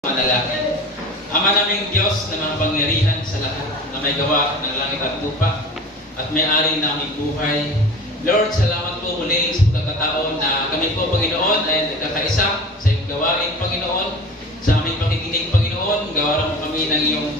Manalangin. Ama naming Diyos na makapangyarihan sa lahat na may gawa ng langit at lupa at may-ari ng aming buhay. Lord, salamat po muli sa pagkakataon na kami po, Panginoon, ay nagkakaisa sa iyong gawain, Panginoon. Sa aming pakikinig, Panginoon, gawaran mo kami ng iyong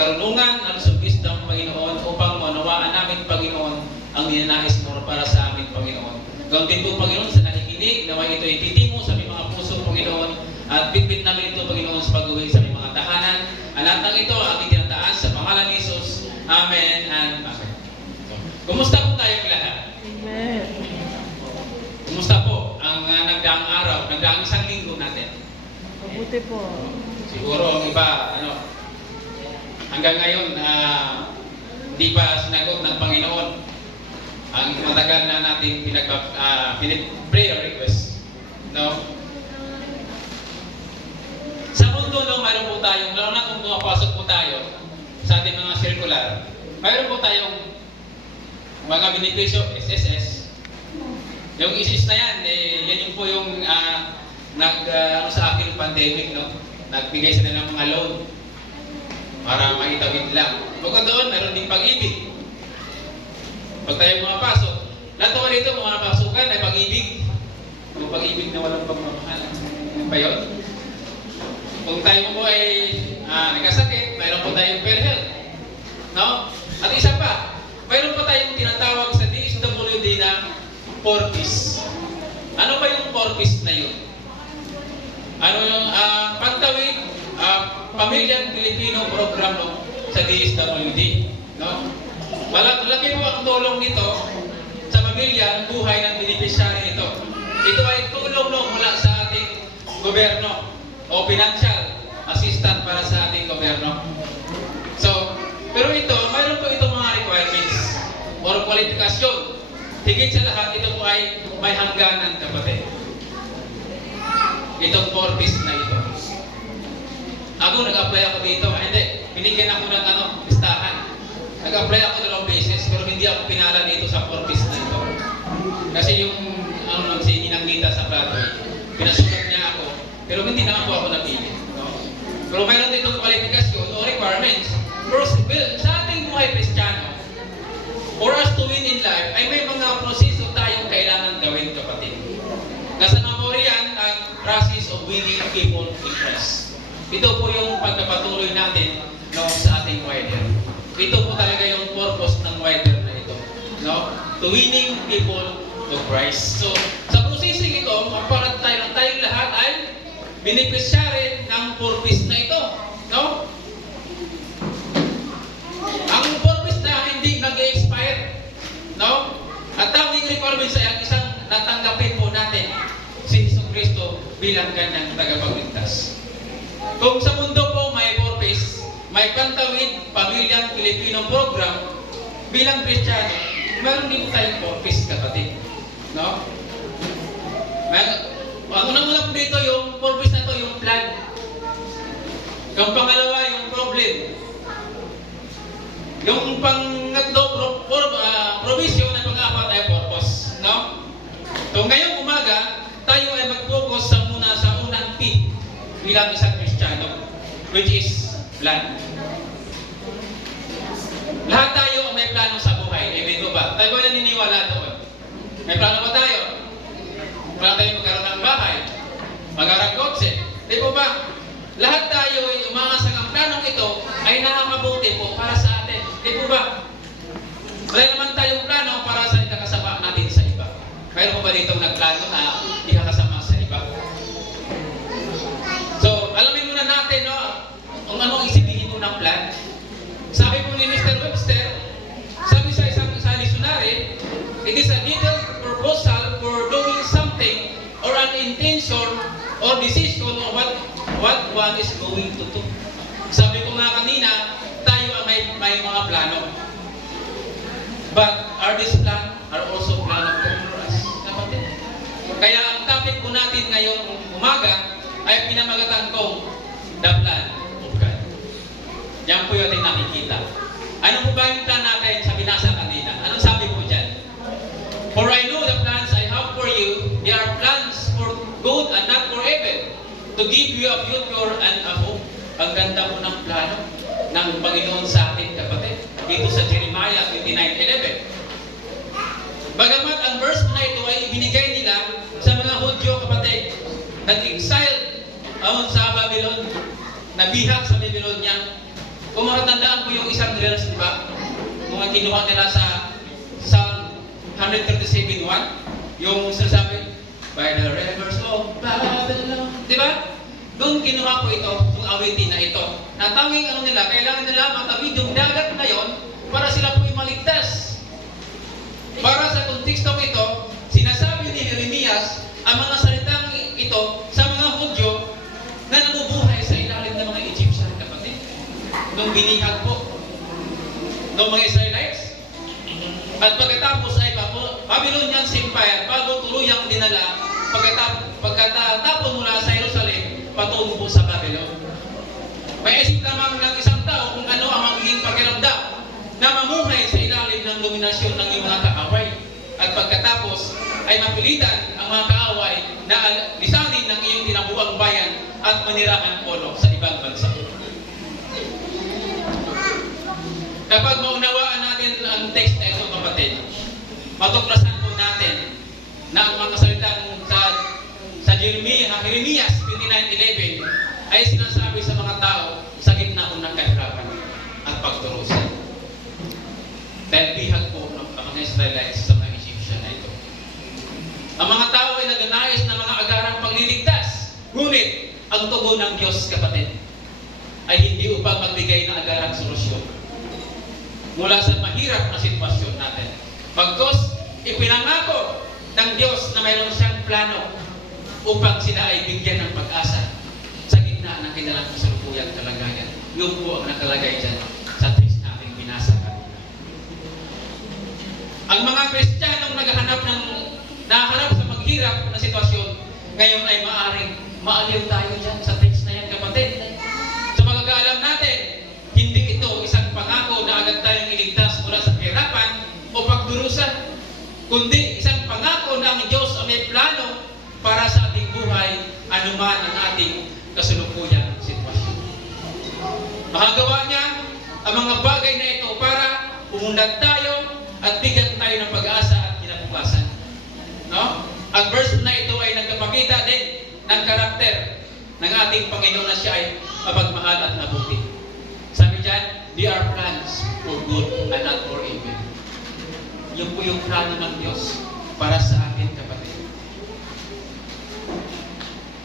karunungan at wisdom, Panginoon, upang maunawaan namin, Panginoon, ang ninanais mo para sa amin, Panginoon. Gawin din po, Panginoon, sa nakikinig, nawa ito ititimo sa aming mga puso, Panginoon, at bitbit namin ito, Panginoon, sa pag-uwi sa aming mga tahanan. Lahat ng ito, aming tinataas sa pangalan ni Jesus. Amen and Amen. Kumusta po tayong lahat? Amen. Kumusta po ang nagdaang araw, nagdaang isang linggo natin? Mabuti po. Siguro ang iba, hanggang ngayon, hindi pa sinagot ng Panginoon ang matagal na natin prayer request. No? Sa mundo, mayroon po tayong, lalo na kung pumapasok po tayo sa ating mga circular, mayroon po tayong mga benepisyo, SSS. Yung ISIS na yan, yan yung po yung sa aking pandemic, no? Nagbigay sila ng mga loan para maitawid lang. Bukod doon, mayroon din pag-ibig. Pag tayo pumapasok, lahat naman dito, mga pasukan ay pag-ibig. Yung pag-ibig na walang pagmamahal. Ano ba yun? Kung tayo po ay nagkasakit, mayroon po tayong PhilHealth. No? At isa pa, mayroon po tayong tinatawag sa DSWD na Porpis. Ano ba yung Porpis na yun? Ano yung Pagtawid Pamilyang Pilipino Program sa DSWD. No? Malaki po ang tulong nito sa pamilya, ang buhay ng beneficiary nito. Ito ay tulong mula sa ating gobyerno o financial assistant para sa ating gobyerno. So, pero ito, mayroon po itong mga requirements or kwalifikasyon. Higit sa lahat, ito po ay may hangganan, kapatid. Itong Porpis na ito. Ako, nag-apply ako dito. Hindi, binigyan ako ng listahan. Nag-apply ako dalawang beses, pero hindi ako pinala dito sa Porpis na ito. Kasi yung, si Ninang Nita sa plato, pinasukat niya ako, pero hindi naman po ako napili. No? Pero mayroon din itong kwalifikasyon o requirements. Pero sa ating buhay Kristiyano, for us to win in life, ay may mga proseso tayong kailangan gawin, kapatid. Nasa memorya yan ang process of winning people in Christ. Ito po yung pagkapatuloy natin sa ating wider. Ito po talaga yung purpose ng wider na ito. No? To winning people to Christ. So, sa prosesing ito, para tayong lahat ay beneficiary ng purpose na ito. No? Ang purpose na hindi nag-expire. No? At tawing requirements ay ang isang natanggapin po natin si Jesucristo bilang kanyang tagapagligtas. Kung sa mundo po may purpose, may Pantawid Pamilyang Pilipino Program, bilang Kristiyano, meron din tayong purpose, kapatid. No? Ang unang-unang po dito, yung purpose na ito, yung plan. Yung pangalawa, yung problem. Yung pangatlo, provision, na pang-apat ay purpose. No? So ngayong umaga, tayo ay mag-focus muna sa unang P bilang isang Kristiyano, which is plan. Lahat tayo may plano sa buhay. Amen ko ba? Tayo ba naniniwala doon? May plano ba tayo? Plano tayo magkaroon ng bahay, mag-arang kotse. Di po ba? Lahat tayo ay umangas ang planong ito ay nakakabuti po para sa atin. Di po ba? Wala naman tayong plano para sa ikakasama natin sa iba. Mayroon po ba ditong nagplano na ikakasama sa iba? So, alamin muna natin, no, kung anong isibihin mo ng plan. Sabi po ni Mr. Webster, sabi sa isang dictionary, it is a legal proposal for doing something or an intention or decision of what one is going to do. Sabi ko nga kanina, tayo ay may mga plano. But are these plans are also plan of God for us? Kapatid. Kaya ang topic po natin ngayong umaga ay pinamagatan kong the plan of God. Yan po yung ating nakikita. Ano po ba yung plan natin sa binasa kanina? Anong sabi po dyan? For I know the plans I have for you, they are plans for good and not for evil, to give you a future and a hope. Ang ganda po ng plano ng Panginoon sa atin, kapatid. Dito sa Jeremiah 29:11. Bagamat ang verse na ito ay ibinigay nila sa mga Hudyo, kapatid, nag-exile sa Babylon, nabihag sa Babylonia. Kung matatandaan po yung isang verse, di ba? Kung kinuha nila sa Psalm 137:1, yung sinasabi, by the rivers of Babylon. Di ba? Doon kinuha po ito, yung awitin na ito. Na tawing nila, kailangan nila matawid yung dagat na yon para sila po maligtas. Para sa kontekstong ito, sinasabi ni Jeremias ang mga salitang ito sa mga Hudyo na nabubuhay sa ilalim ng mga Egyptian, kapatid. Nung binihag po ng mga Israelites. At pagkatapos ay Babylonian Empire, bago tuluyang dinala, pagkatapon mula sa Jerusalem, patungo po sa Babylon. May isip lamang ng isang tao kung ano ang magiging pakiramdam na mamuhay sa ilalim ng dominasyon ng iyong mga kaaway. At pagkatapos ay mapilitan ang mga kaaway na lisanin ng iyong tinabuang bayan at manirahan pono sa ibang bansa. Kapag maunawaan natin ang text na ito, kapatid, matuklasan po natin na ang mga salitang sa Jeremias 29:11 ay sinasabi sa mga tao sa gitna po ng kahirapan at pagturusan. Dahil bihag po ng mga Israelites sa mga Egyptian na ito. Ang mga tao ay nagnanais ng mga agarang pagliligtas. Ngunit, ang tugon ng Diyos, kapatid, ay hindi upang magbigay ng agarang solusyon mula sa mahirap na sitwasyon natin. Pagkos, ipinangako ng Diyos na mayroon siyang plano upang sila ay bigyan ng pag-asa sa gitna ng kanilang kasalukuyang kalagayan. Yun po ang nakalagay dyan sa text natin binasa kanina. Ang mga Kristiyanong nahaharap sa maghirap na sitwasyon, ngayon ay maaring maaliw tayo dyan sa text na yan, kapatid. Sa pagkakaalam natin, hindi ito isang pangako na agad tayong iligtas mula sa kahirapan o pagdurusa, kundi isang pangako na ang Diyos ay may plano para sa ating buhay, anuman ang ating kasalukuyang sitwasyon. Makagawa niya ang mga bagay na ito para umunlad tayo at bigyan tayo ng pag-asa at kinabukasan. No? Ang verse na ito ay nagpapakita din ng karakter ng ating Panginoon na siya ay mapagmahal at mabuti. Sabi dyan, there are plans for good and not for evil. Yun po yung plano ng Diyos para sa atin, kapatid.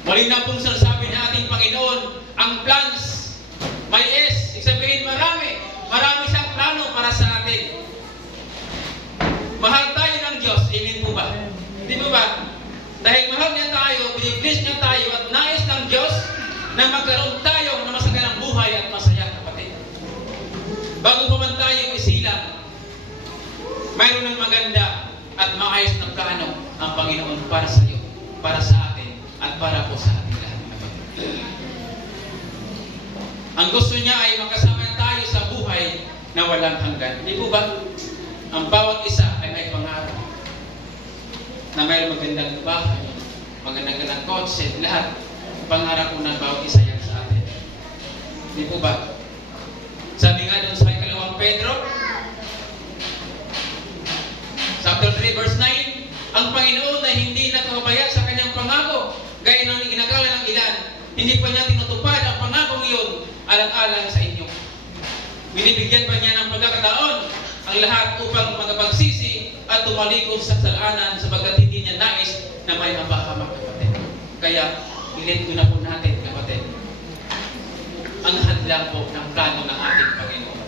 Malinaw pong sinasabi ng ating Panginoon, ang plans, may S, sabihin marami siyang plano para sa atin. Mahal tayo ng Diyos, amen po ba? Di ba ba? Dahil mahal niya tayo, binibless niya tayo at nais ng Diyos na magkaroon tayo ng masaganang buhay at masaya, kapatid. Bago pa man tayo isilang, mayroon ng maganda at maayos na plano ang Panginoon para sa iyo, para sa atin, at para po sa ating lahat, kapatid. Ang gusto niya ay makasama tayo sa buhay na walang hanggan. Di po ba? Ang bawat isa ay may pangarap na mayroong magandang bahay, magandang kotse, lahat. Pangarap po ng bawat isa yan sa atin. Di po ba? Sabi nga doon sa 2 Pedro, chapter 3, verse 9, ang Panginoon na hindi nakakabaya sa kanyang pangako, gaya ng ginagala ng ilan, hindi pa niya tinutupad ang pangakong iyon alang-alang sa inyo. Binibigyan pa niya ng pagkakataon ang lahat upang magapagsisi at tumalikod sa kasalanan sapagkat hindi niya nais na may mapahamak, kapatid. Kaya, ilit ko na po natin, kapatid, ang hadlang po ng plano ng ating Panginoon.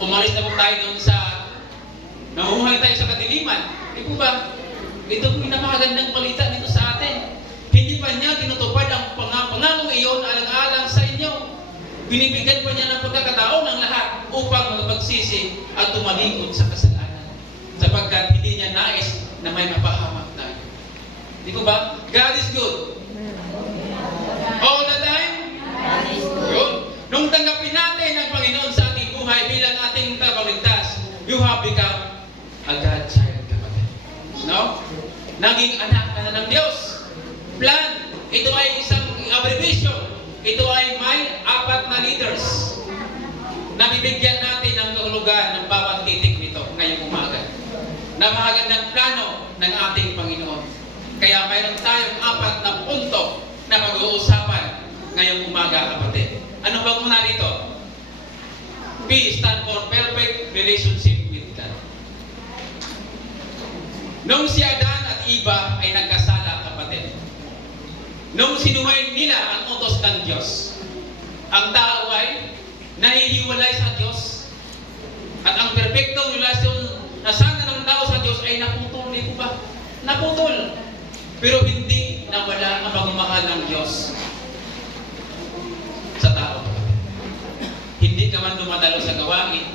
Umalis na po tayo doon sa namuhay tayo sa kadiliman. Di po ba? Ito po yung napakagandang balita nito sa atin. Hindi pa niya tinutupad ang pangakong iyon alang-alang sa inyo. Binibigyan pa niya ng pagkakataon ng lahat upang magpagsisi at tumalikod sa kasalanan. Sapagkat hindi niya nais na may mapahamak tayo. Di ko ba? God is good. All the time? Yun. Nung tanggapin natin ang Panginoon sa ating buhay bilang ating tagapagligtas, you have become a God child, kapatid. No? Naging anak ka na ng Diyos. Plan. Ito ay isang mga leaders na bibigyan natin ng kahulugan ng bawat titik nito ngayong umaga. Napakagandang plano ng ating Panginoon. Kaya mayroon tayong 4 na punto na pag-uusapan ngayong umaga, kapatid. Ano ba muna rito? P stand for perfect relationship with God. Nung si Adan at Eva ay nagkasala, kapatid, nung sinuway nila ang utos ng Diyos, ang tao ay nahihiwalay sa Diyos. At ang perfectong relasyon na sana ng tao sa Diyos ay naputol, di ba? Naputol. Pero hindi nawala ang pagmamahal ng Diyos sa tao. Hindi ka man dumadalo sa gawain,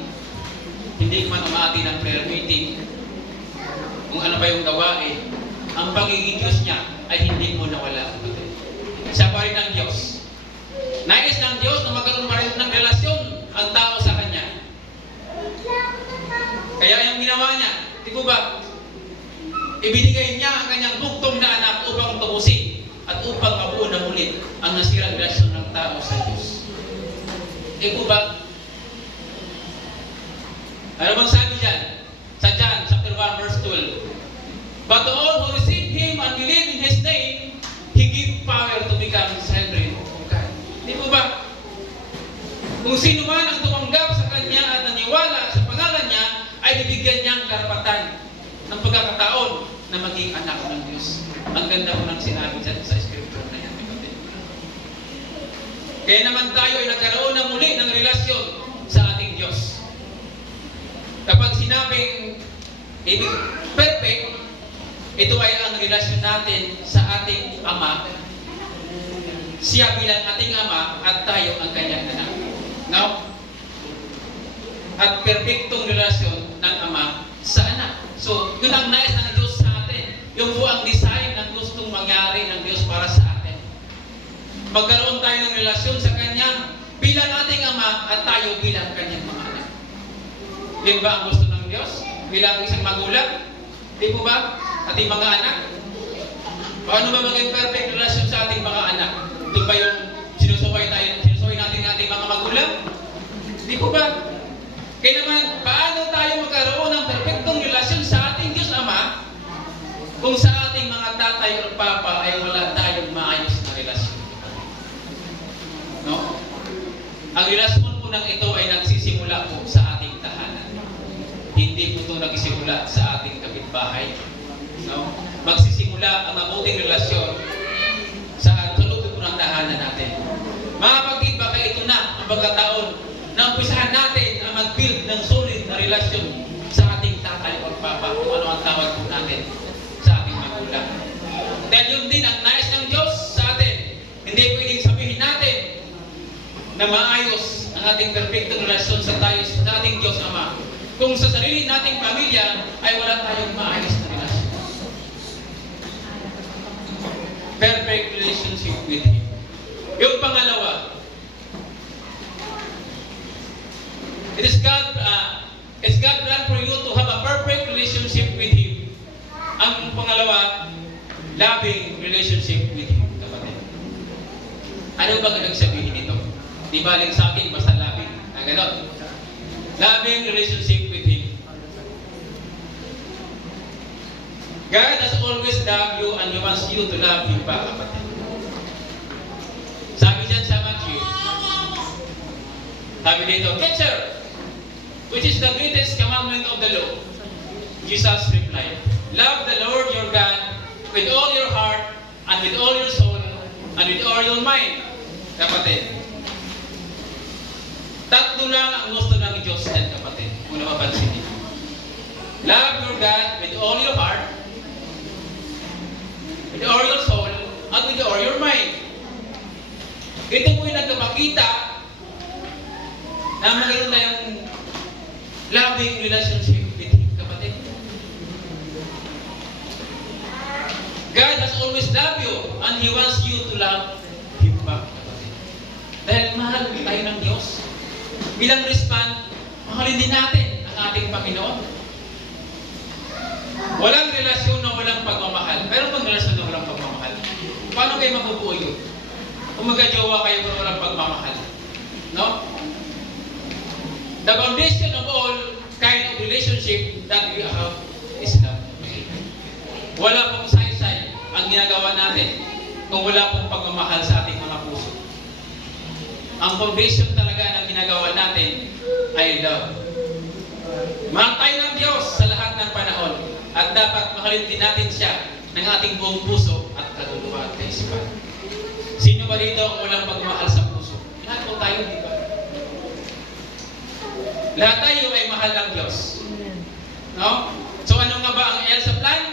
hindi ka man umati ng prayer meeting, kung ano ba yung gawain, ang pagiging Diyos niya ay hindi mo nawala. Siya pa rin ang Diyos. Nais ng Diyos na magkaroon pa rin ng relasyon ang tao sa Kanya. Kaya yung ginawa niya, di po ba, ibinigay niya ang kanyang bugtong na anak upang tubusin at upang mabuo na muli ang nasirang relasyon ng tao sa Diyos. Di po ba? Ano bang sabi dyan? Sa John, chapter 1, verse 12. But to all who receive Him and believe in His name, He give power to become children of God. Di po ba? Kung sino man ang tumanggap sa Kanya at naniwala sa pangalan niya, ay bibigyan niyang karapatan ng pagkakataon na maging anak ng Diyos. Ang ganda po ng sinabi dyan sa scripture na yan. Kaya naman tayo ay nagkaroon na muli ng relasyon sa ating Diyos. Kapag sinabing perfect, ito ay ang relasyon natin sa ating Ama. Siya bilang ating Ama at tayo ang kanyang anak. Now, at perfectong relasyon ng Ama sa anak. So, yun ang nais ng Diyos sa atin. Yung po ang design ng gustong mangyari ng Diyos para sa atin. Magkaroon tayo ng relasyon sa Kanya bilang ating Ama at tayo bilang Kanyang mga anak. Yun ba ang gusto ng Diyos? Bilang isang magulang? Di po ba? Ating mga anak? Paano ba maging perfect relasyon sa ating mga anak? Doon ba yung sinusuway natin ng ating mga magulang? Di po ba? Kaya naman, paano tayo magkaroon ng perfectong relasyon sa ating Diyos Ama kung sa ating mga tatay o papa ay wala tayong maayos na relasyon? No? Ang relasyon po ng ito ay nagsisimula po sa ating tahanan. Hindi po ito nagsisimula sa ating kapitbahay. No? Magsisimula ang mabuting relasyon sa loob po ng tahanan natin. Mga kapatid, baka ito na ang pagkataon na umpisahan natin ang mag-build ng solid na relasyon sa ating tatay o papa, kung ano ang tawag po natin sa ating magulang. Dahil yun din ang nais ng Diyos sa atin. Hindi pwedeng sabihin natin na maayos ang ating perfectong relasyon sa ating Diyos Ama kung sa sarili nating pamilya ay wala tayong maayos na relasyon. Perfect relationship with Him. Yung pangalawa, it's God plan for you to have a perfect relationship with Him. Ang pangalawa, loving relationship with Him, kapatid. Ano ba ang sabihin nito? Di baling sa akin, basta loving. Ganon. Loving relationship with Him. God has always loved you and He wants you to love Him back, kapatid. Sabi dyan sa Matthew, sabi dito, Teacher, which is the greatest commandment of the law? Jesus replied, love the Lord your God with all your heart and with all your soul and with all your mind. Kapatid, tatlo lang ang gusto ng Diyos yan, kapatid. Kung napapansin niyo. Love your God with all your heart, with all your soul, and with all your mind. Ito po yung nagkapakita na magkaroon tayong loving relationship with Him, kapatid. God has always loved you and He wants you to love Him back, kapatid. Dahil mahal tayo ng Diyos. Bilang respond, mahalin din natin ang ating Panginoon. Walang relasyon na walang pagmamahal. Pero kung relasyon na walang pagmamahal, paano kayo mabubuo yun? Kung magkajowa kayo pero walang pagmamahal. No? The foundation of all kind of relationship that we have is love. Wala pong saysay ang ginagawa natin kung wala pong pagmamahal sa ating mga puso. Ang foundation talaga ng ginagawa natin ay love. Mahal tayo ng Diyos sa lahat ng panahon at dapat mahalin din natin siya ng ating buong puso at kaluluwa at kaisipan. Sino ba dito ang walang pagmamahal sa puso? Lahat po tayo, di ba? Lahat tayo ay mahal ng Diyos. No? So ano nga ba ang ELSA plan?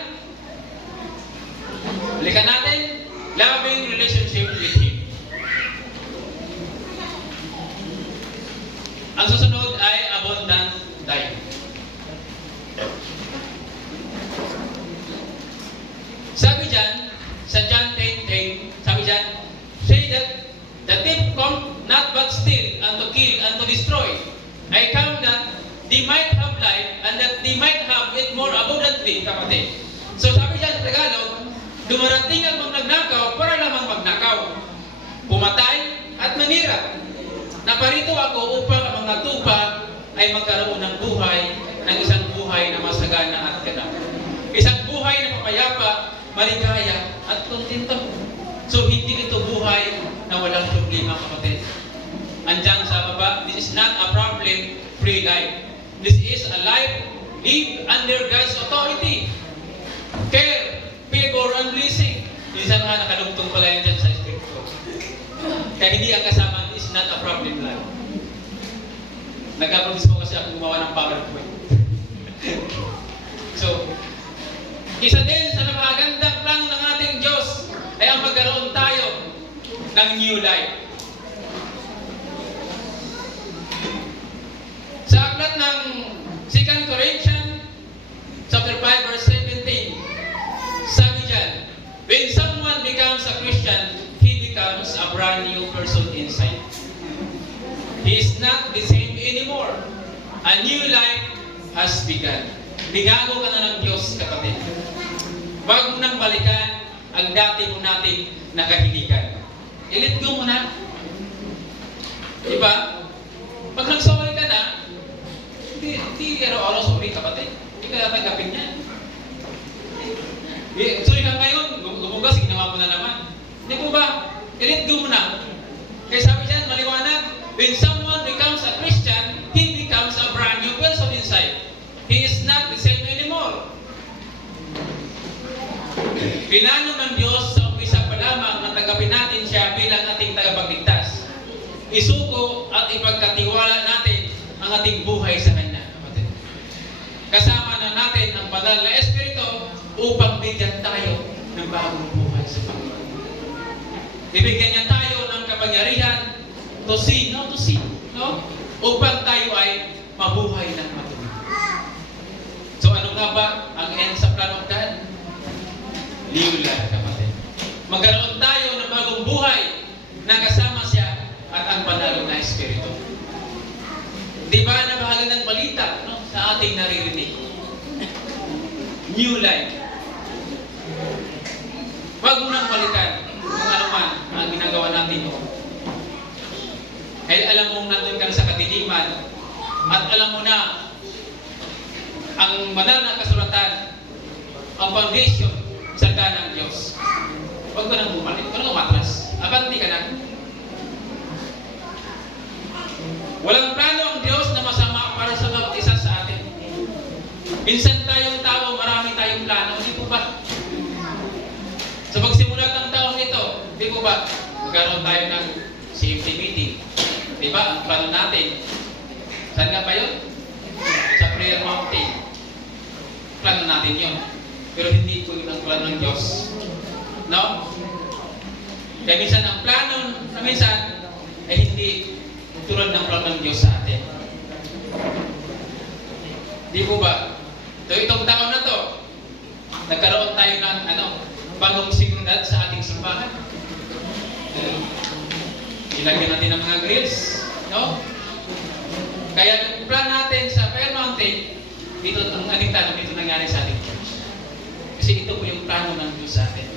Balikan natin, loving relationship with Him. Ang susunod ay abundant life. Sabi dyan, sa John 10:10, sabi dyan, say that the thief come not but steal and to kill and to destroy. I come that they might have life and that they might have it more abundantly, kapatid. So sabi dyan sa Tagalog, dumarating ang magnakaw para lamang magnakaw, pumatay at manira. Naparito ako upang ang mga tupa ay magkaroon ng buhay, ng isang buhay na masagana at ganap. Isang buhay na mapayapa, maligaya at kontento. So hindi ito buhay na walang problema, kapatid. Andiyan sa baba, this is not a problem-free life. This is a life lived under God's authority, care, favor, and blessing. Minsan nga nakalungtong pala yan dyan sa scripture. Kaya hindi ang kasama, this is not a problem life. Nag-promise mo kasi ako gumawa ng PowerPoint. So, isa din sa napakagandang plano ng ating Diyos ay ang magkaroon tayo ng new life. Sa aklat ng 2 Corinthians chapter 5 verse 17, sabi dyan, when someone becomes a Christian, he becomes a brand new person inside. He is not the same anymore. A new life has begun. Binago ka na ng Diyos, kapatid. Huwag mo nang balikan ang dati mo nating nakahiligan. I-let go mo na. Diba? Pag nag-sorry ka na, hindi araw-araw sorry, kapatid. Hindi ka tatanggapin yan. Sorry ka ngayon, gumugas, ginawa mo na naman. Hindi po ba? I-let go mo na. Kaya sabi dyan, maliwanag, when someone becomes a Christian, he becomes a brand new person inside. He is not the same anymore. Pinano ng Diyos sa umpisa pa lamang na tagapin natin siya bilang ating tagapagligtas. Isuko at ipagkatiwala natin ang ating buhay sa Kanya. Kasama na natin ang banal na Espiritu upang bigyan tayo ng bagong buhay sa Panginoon. Bibigyan niya tayo ng kapangyarihan to see, no? Upang tayo ay mabuhay ng matuloy. So ano nga ba ang end sa plan of God? New life, kapatid. Magkaroon tayo ng bagong buhay na kasama siya at ang banal na Espiritu. Di ba napahalaga ng balita, no, sa ating naririnig? New life. Huwag mo nang balikan kung ano man ang ginagawa natin noon. Dahil alam mong nandun ka sa kadiliman at alam mo na ang banal na kasulatan, ang foundation sa ng Diyos. Huwag ko nang bumalik. Huwag nang umatras. Abanti ka na. Walang plano ang Diyos na masama para sa bawat isa sa atin. Minsan tayong tao, marami tayong plano. Hindi po ba? Sa pagsimulat ng taon ito, hindi po ba? Magkaroon tayo ng CMT meeting. Di ba? Ang plano natin. Saan nga ba yun? Sa Prayer Mountain. Plano natin yun. Pero hindi po yun ang plano ng Diyos. No? Kaya minsan ang plano na minsan ay hindi tulad ng plano ng Diyos sa atin. Di po ba? So itong taon na to, nagkaroon tayo ng bagong signal sa ating simbahan. Ilagyan natin ng mga grills, no? Kaya yung plan natin sa Prayer Mountain, dito ang ating tanong, dito nangyari sa ating church. Kasi ito po yung plano ng Diyos sa atin.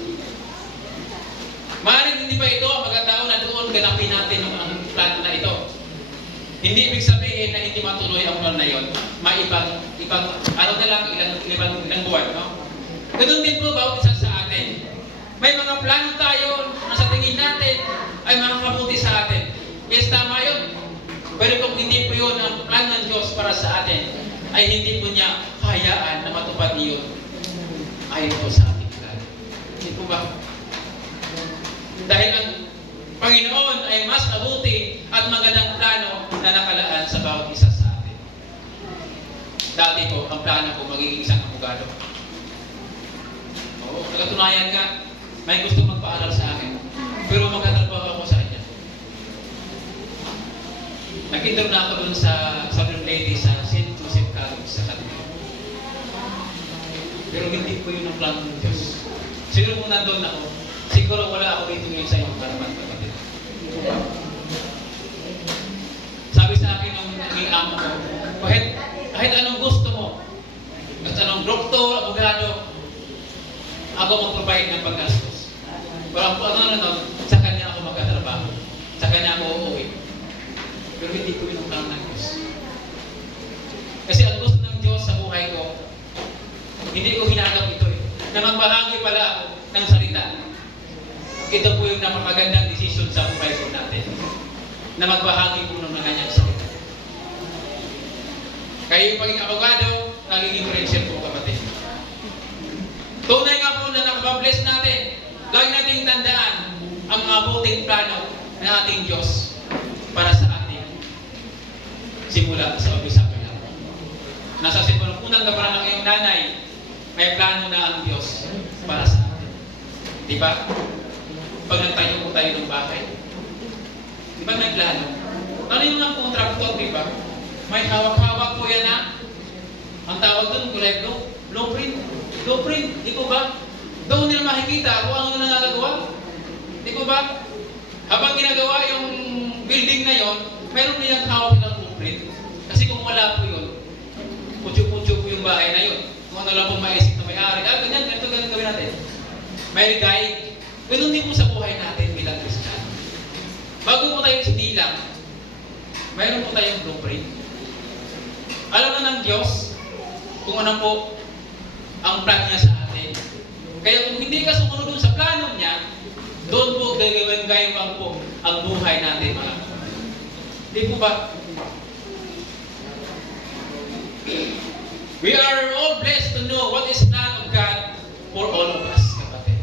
Maaaring hindi pa ito ang pagkataon na doon ganapin natin ang plano na ito. Hindi ibig sabihin na hindi matuloy ang plan na yon. May ibang araw na lang, ilang buwan, no? Ganun din po bawat isa sa atin. May mga plano tayo na sa tingin natin ay makakabuti sa atin. Yes, tama yun. Pero kung hindi po yun ang plan ng Diyos para sa atin, ay hindi po niya hayaan na matupad iyon. Ayon po sa ating plan. Hindi po ba? Dahil ang Panginoon ay mas mabuti at magandang plano na nakalaan sa bawat isa sa atin. Dati po, ang plano ko magiging isang abogado. Oo, nagkatunayan nga, may gusto magpaaral sa akin. Pero magkatrabaho ako sa kanya. Nag-intern na ako dun sa Southern Lady sa St. Joseph College sa Cavite. Pero hindi po yun ang plano ng Diyos. Siguro kung nandun ako, siguro wala ako dito ngayon sa iyong karaman, kapatid. Sabi sa akin ng naging amo ko, kahit anong gusto mo, kahit anong doktor, abogado, ako mag-provide ng paggastos. Pero ano, sa kanya ako magkatrabaho. Sa kanya ako uuwi. Pero hindi ko yun ang plano ng Diyos. Kasi ang gusto ng Diyos sa buhay ko, hindi ko hinanap ito eh. Na magbahagi pala ako ng salita. Ito po yung napakagandang decision sa buhay ko natin. Na magbahagi po ng kanyang salita. Kaya yung pagiging abogado, nagiging friendship po, kapatid. Tunay nga po na nakababless natin. Lagi nating tandaan ang mabuting plano ng ating Diyos para sa atin. Simula sa umpisa pa lang. Nasa unang gabaran ng iyong nanay, may plano na ang Diyos para sa atin. Di ba? Pag nagtayo po tayo ng bahay, di ba may plano? Ano yung mga kontraktor, di ba? May hawak-hawak po yan na. Ang tawag doon, kulay blueprint. Blueprint, di po ba? Doon nila makikita kung ano nangagagawa. Di po ba? Habang ginagawa yung building na yon, mayroon nilang hawak ng blueprint. Kasi kung wala po yun, putyo-putyo po yung bahay na yun. Kung ano lang po maisip na may-ari, ganyan gawin natin. May guide. Ganun din po sa buhay natin bilang Kristiyano. Bago po tayo sinilang, mayroon po tayong blueprint. Alam na ng Diyos kung ano po ang plan niya sa atin. Kaya kung hindi ka sumunod doon sa plano niya, doon po gagawin po ang buhay natin, mga kapatid. Di po ba? We are all blessed to know what is plan of God for all of us, kapatid.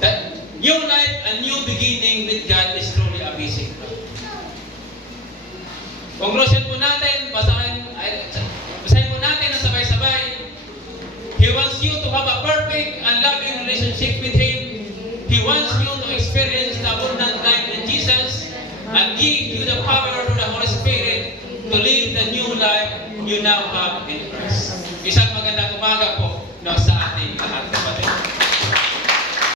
That new life and new beginning with God is truly amazing. Conclusion po natin, basahin po natin ang sabay-sabay. He wants you to have a perfect and loving relationship with Him. He wants you to experience the abundant life in Jesus and give you the power of the Holy Spirit to live the new life you now have in Christ. Isang magandang umaga po, no, sa